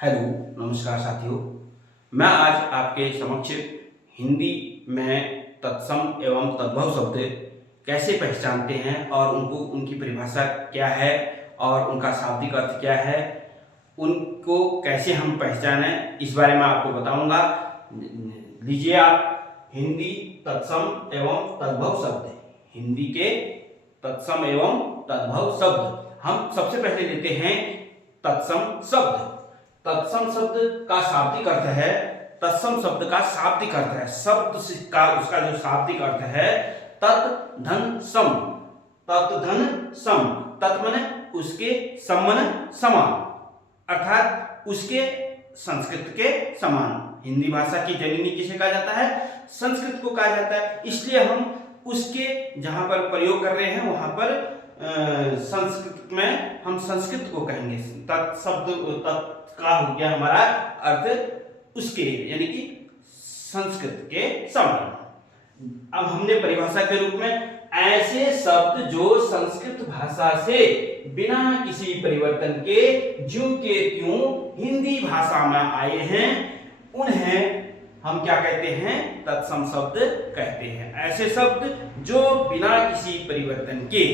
Hello, नमस्कार साथियों। मैं आज आपके समक्ष हिंदी में तत्सम एवं तद्भव शब्द कैसे पहचानते हैं और उनकी परिभाषा क्या है और उनका शाब्दिक अर्थ क्या है, उनको कैसे हम पहचानें, इस बारे में आपको बताऊंगा। लीजिए आप हिंदी तत्सम एवं तद्भव शब्द, हिंदी के तत्सम एवं तद्भव शब्द हम सबसे पहले लेते हैं तत्सम शब्द। तत्सम शब्द का शाब्दिक अर्थ है, तत्सम शब्द का शाब्दिक अर्थ है, शब्द का उसका जो शाब्दिक अर्थ है तत् धन सम। तत् धन सम, तत् माने उसके, सम माने समान, अर्थात उसके संस्कृत के समान। हिंदी भाषा की जननी किसे कहा जाता है? संस्कृत को कहा जाता है। इसलिए हम उसके जहां पर प्रयोग कर रहे हैं वहां पर संस्कृत में हम संस्कृत को कहेंगे। तत्शब्द तत् का हो गया हमारा अर्थ उसके, यानी कि संस्कृत के समान। अब हमने परिभाषा के रूप में ऐसे शब्द जो संस्कृत भाषा से बिना किसी परिवर्तन के ज्यों के त्यों हिंदी भाषा में आए हैं, उन्हें हम क्या कहते हैं? तत्सम शब्द कहते हैं। ऐसे शब्द जो बिना किसी परिवर्तन के,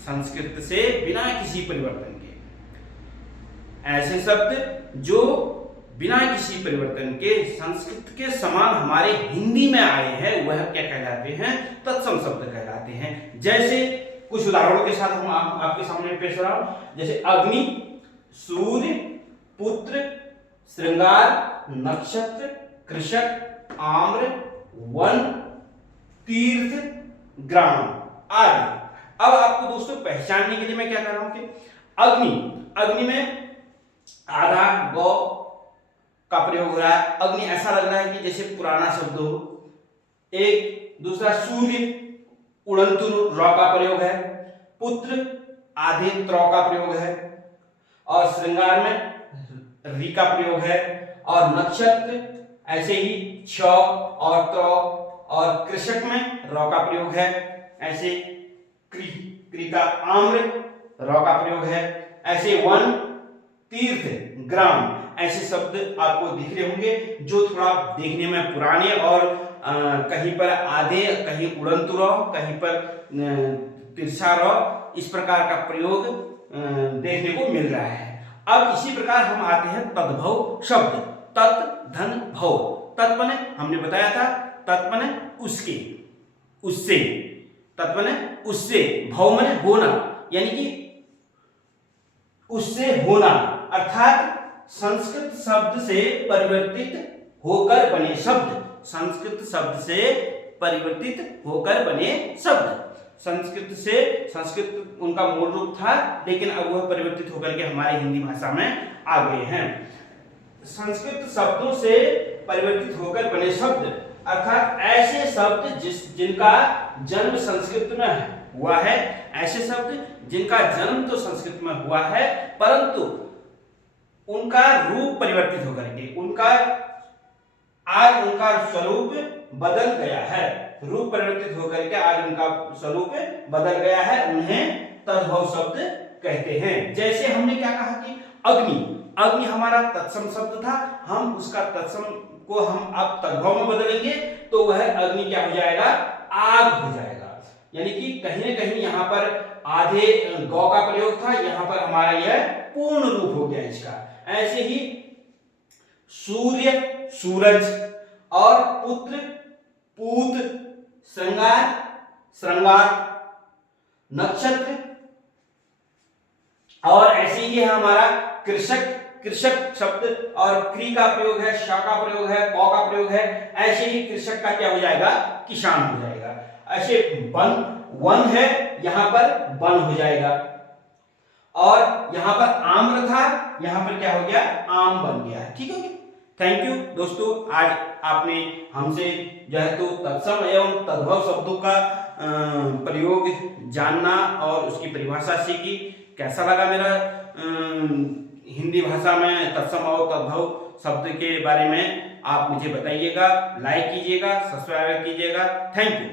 संस्कृत से बिना किसी परिवर्तन के, ऐसे शब्द जो बिना किसी परिवर्तन के संस्कृत के समान हमारे हिंदी में आए हैं, वह क्या कहलाते हैं? तत्सम शब्द कहलाते हैं। जैसे कुछ उदाहरणों के साथ हम आपके सामने पेश हो रहा हूं। जैसे अग्नि, सूर्य, पुत्र, श्रृंगार, नक्षत्र, कृषक, आम्र, वन, तीर्थ, ग्राम आदि। अब आपको दोस्तों पहचानने के लिए मैं क्या कर रहा हूं कि अग्नि में आधा गौ का प्रयोग हो रहा है। अग्नि ऐसा लग रहा है कि जैसे पुराना शब्द हो। एक दूसरा सूर्य, उड़ंतु र का प्रयोग है। पुत्र आधे त्र का प्रयोग है। और श्रृंगार में री का प्रयोग है। और नक्षत्र ऐसे ही छ और त्र। और कृषक में र का प्रयोग है। ऐसे क्री का आम्र, र का प्रयोग है। ऐसे वन, तीर्थ, ग्राम ऐसे शब्द आपको दिख रहे होंगे जो थोड़ा देखने में पुराने और कहीं पर आधे, कहीं उड़ंतु र, कहीं पर तिरछा र, इस प्रकार का प्रयोग देखने को मिल रहा है। अब इसी प्रकार हम आते हैं तद्भव शब्द। तत् धन भव, तत् माने हमने बताया था, तत् माने उसके, उससे, तत् माने उससे, भव माने होना, यानी कि उससे होना, अर्थात संस्कृत शब्द से परिवर्तित होकर बने शब्द। संस्कृत शब्द से परिवर्तित होकर बने शब्द। संस्कृत उनका मूल रूप था, लेकिन अब वह परिवर्तित होकर के हमारे हिंदी भाषा में आ गए हैं। संस्कृत शब्दों से परिवर्तित होकर बने शब्द, अर्थात ऐसे शब्द जिनका जन्म संस्कृत में हुआ है, ऐसे शब्द जिनका जन्म तो संस्कृत में हुआ है, परंतु उनका रूप परिवर्तित होकर के आज उनका स्वरूप बदल गया है। रूप परिवर्तित होकर के आज उनका स्वरूप बदल गया है, उन्हें तद्भव शब्द कहते हैं। जैसे हमने क्या कहा कि अग्नि हमारा तत्सम शब्द था, हम उसका तत्सम को हम अब तद्भव में बदलेंगे तो वह अग्नि क्या हो जाएगा? आग हो जाएगा। यानी कि कहीं न कहीं यहाँ पर आधे गौ का प्रयोग था, यहाँ पर हमारा यह पूर्ण रूप हो गया इसका। ऐसे ही सूर्य, सूरज, और पुत्र, पूत, श्रृंगार, नक्षत्र, और ऐसे ही है हमारा कृषक शब्द, और क्री का प्रयोग है, श का प्रयोग है, प का प्रयोग है। ऐसे ही कृषक का क्या हो जाएगा? किसान हो जाएगा। ऐसे वन है, यहां पर वन हो जाएगा। और यहां पर आम्र था, यहां पर क्या हो गया? आम बन गया। ठीक है, थैंक यू दोस्तों। आज आपने हमसे जो है तो तत्सम एवं तद्भव शब्दों का प्रयोग जानना और उसकी परिभाषा सीखी। कैसा लगा मेरा हिंदी भाषा में तत्सम और तद्भव शब्द के बारे में आप मुझे बताइएगा। लाइक कीजिएगा, सब्सक्राइब कीजिएगा। Thank you.